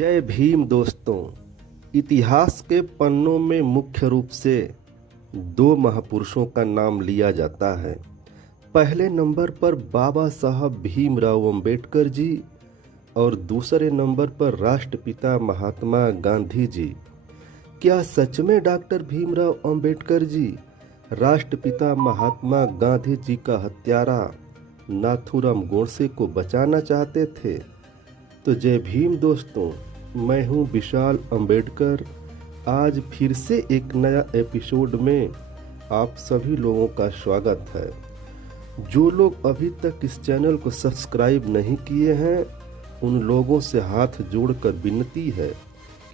जय भीम दोस्तों। इतिहास के पन्नों में मुख्य रूप से दो महापुरुषों का नाम लिया जाता है। पहले नंबर पर बाबा साहब भीमराव अंबेडकर जी और दूसरे नंबर पर राष्ट्रपिता महात्मा गांधी जी। क्या सच में डॉक्टर भीमराव अंबेडकर जी राष्ट्रपिता महात्मा गांधी जी का हत्यारा नाथूराम गोडसे को बचाना चाहते थे? तो जय भीम दोस्तों, मैं हूं विशाल अंबेडकर। आज फिर से एक नया एपिसोड में आप सभी लोगों का स्वागत है। जो लोग अभी तक इस चैनल को सब्सक्राइब नहीं किए हैं, उन लोगों से हाथ जोड़कर विनती है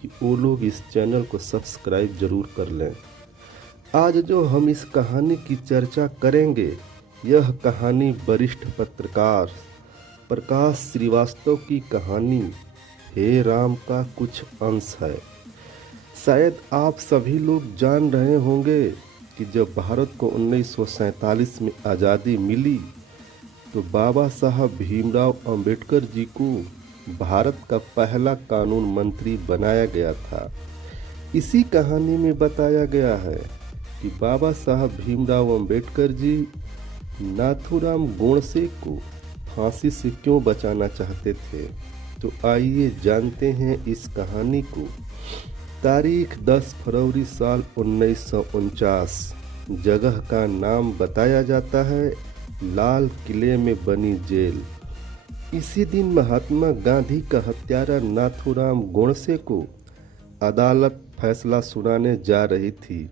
कि वो लोग इस चैनल को सब्सक्राइब जरूर कर लें। आज जो हम इस कहानी की चर्चा करेंगे, यह कहानी वरिष्ठ पत्रकार प्रकाश श्रीवास्तव की कहानी हे राम का कुछ अंश है। शायद आप सभी लोग जान रहे होंगे कि जब भारत को 1947 में आज़ादी मिली तो बाबा साहब भीमराव अंबेडकर जी को भारत का पहला कानून मंत्री बनाया गया था। इसी कहानी में बताया गया है कि बाबा साहब भीमराव अंबेडकर जी नाथूराम गोडसे को फांसी से क्यों बचाना चाहते थे। तो आइए जानते हैं इस कहानी को। तारीख 10 फरवरी साल 1949। जगह का नाम बताया जाता है लाल किले में बनी जेल। इसी दिन महात्मा गांधी का हत्यारा नाथूराम गोडसे को अदालत फैसला सुनाने जा रही थी।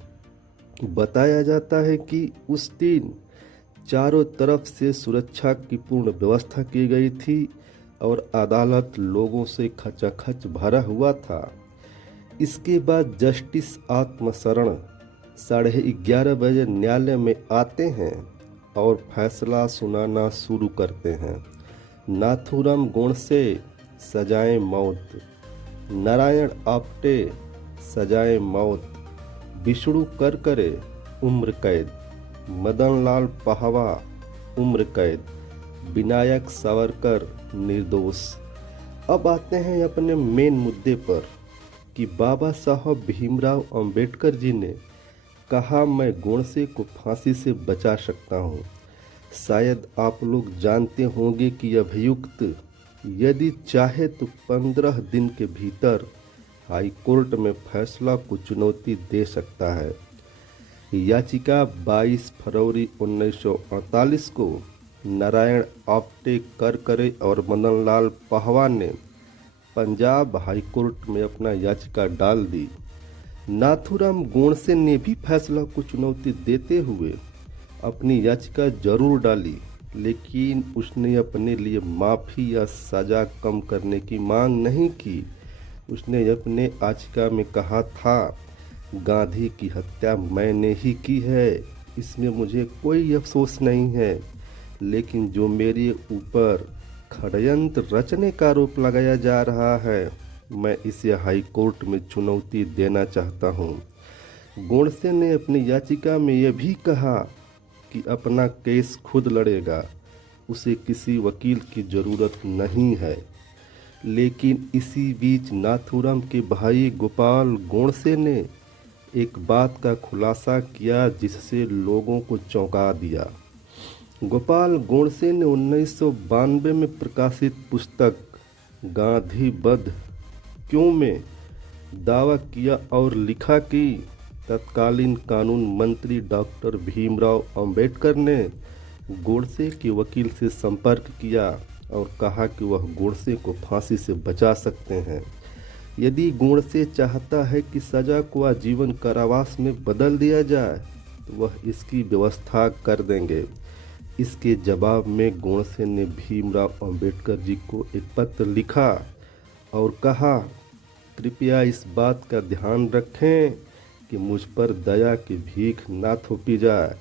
बताया जाता है कि उस दिन चारों तरफ से सुरक्षा की पूर्ण व्यवस्था की गई थी और अदालत लोगों से खचाखच भरा हुआ था। इसके बाद जस्टिस आत्मशरण 11:30 बजे न्यायालय में आते हैं और फैसला सुनाना शुरू करते हैं। नाथूराम गोडसे सजाए मौत, नारायण आप्टे सजाए मौत, विष्णु करकरे उम्र कैद, मदन लाल पहवा उम्र कैद, विनायक सावरकर निर्दोष। अब आते हैं अपने मेन मुद्दे पर कि बाबा साहब भीमराव अंबेडकर जी ने कहा मैं गोडसे को फांसी से बचा सकता हूँ। शायद आप लोग जानते होंगे कि अभियुक्त यदि चाहे तो 15 दिन के भीतर हाई कोर्ट में फैसला को चुनौती दे सकता है। याचिका 22 फरवरी 1948 को नारायण आप्टे करकरे और मदन लाल पहवा ने पंजाब हाई कोर्ट में अपना याचिका डाल दी। नाथूराम गोडसे ने भी फैसला को चुनौती देते हुए अपनी याचिका जरूर डाली, लेकिन उसने अपने लिए माफ़ी या सज़ा कम करने की मांग नहीं की। उसने अपने याचिका में कहा था गांधी की हत्या मैंने ही की है, इसमें मुझे कोई अफसोस नहीं है, लेकिन जो मेरे ऊपर षड्यंत्र रचने का आरोप लगाया जा रहा है, मैं इसे हाई कोर्ट में चुनौती देना चाहता हूँ। गोडसे ने अपनी याचिका में यह भी कहा कि अपना केस खुद लड़ेगा, उसे किसी वकील की ज़रूरत नहीं है। लेकिन इसी बीच नाथूराम के भाई गोपाल गोडसे ने एक बात का खुलासा किया जिससे लोगों को चौंका दिया। गोपाल गोडसे ने 1992 में प्रकाशित पुस्तक गांधी वध क्यों में दावा किया और लिखा कि तत्कालीन कानून मंत्री डॉक्टर भीमराव अंबेडकर ने गोडसे के वकील से संपर्क किया और कहा कि वह गोडसे को फांसी से बचा सकते हैं। यदि गोडसे चाहता है कि सज़ा को आजीवन कारावास में बदल दिया जाए तो वह इसकी व्यवस्था कर देंगे। इसके जवाब में गोडसे ने भीमराव अंबेडकर जी को एक पत्र लिखा और कहा कृपया इस बात का ध्यान रखें कि मुझ पर दया की भीख ना थोपी जाए।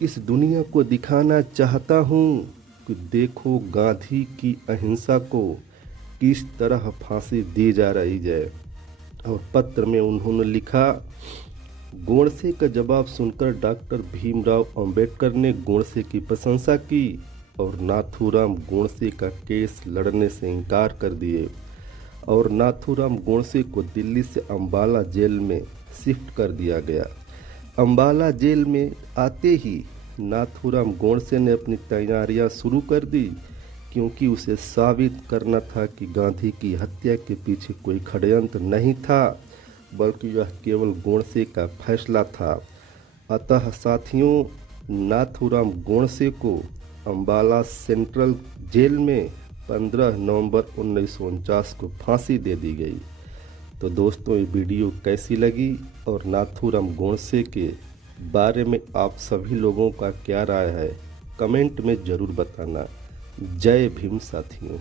इस दुनिया को दिखाना चाहता हूँ कि देखो गांधी की अहिंसा को किस तरह फांसी दी जा रही है। और पत्र में उन्होंने लिखा गोडसे का जवाब सुनकर डॉक्टर भीमराव अंबेडकर ने गोडसे की प्रशंसा की और नाथूराम गोडसे का केस लड़ने से इनकार कर दिए और नाथूराम गोडसे को दिल्ली से अम्बाला जेल में शिफ्ट कर दिया गया। अम्बाला जेल में आते ही नाथूराम गोडसे ने अपनी तैयारियां शुरू कर दी, क्योंकि उसे साबित करना था कि गांधी की हत्या के पीछे कोई षड्यंत्र नहीं था, बल्कि यह केवल गोडसे का फैसला था। अतः साथियों, नाथूराम गोडसे को अम्बाला सेंट्रल जेल में 15 नवंबर 1949 को फांसी दे दी गई। तो दोस्तों, ये वीडियो कैसी लगी और नाथूराम गोडसे के बारे में आप सभी लोगों का क्या राय है, कमेंट में ज़रूर बताना। जय भीम साथियों।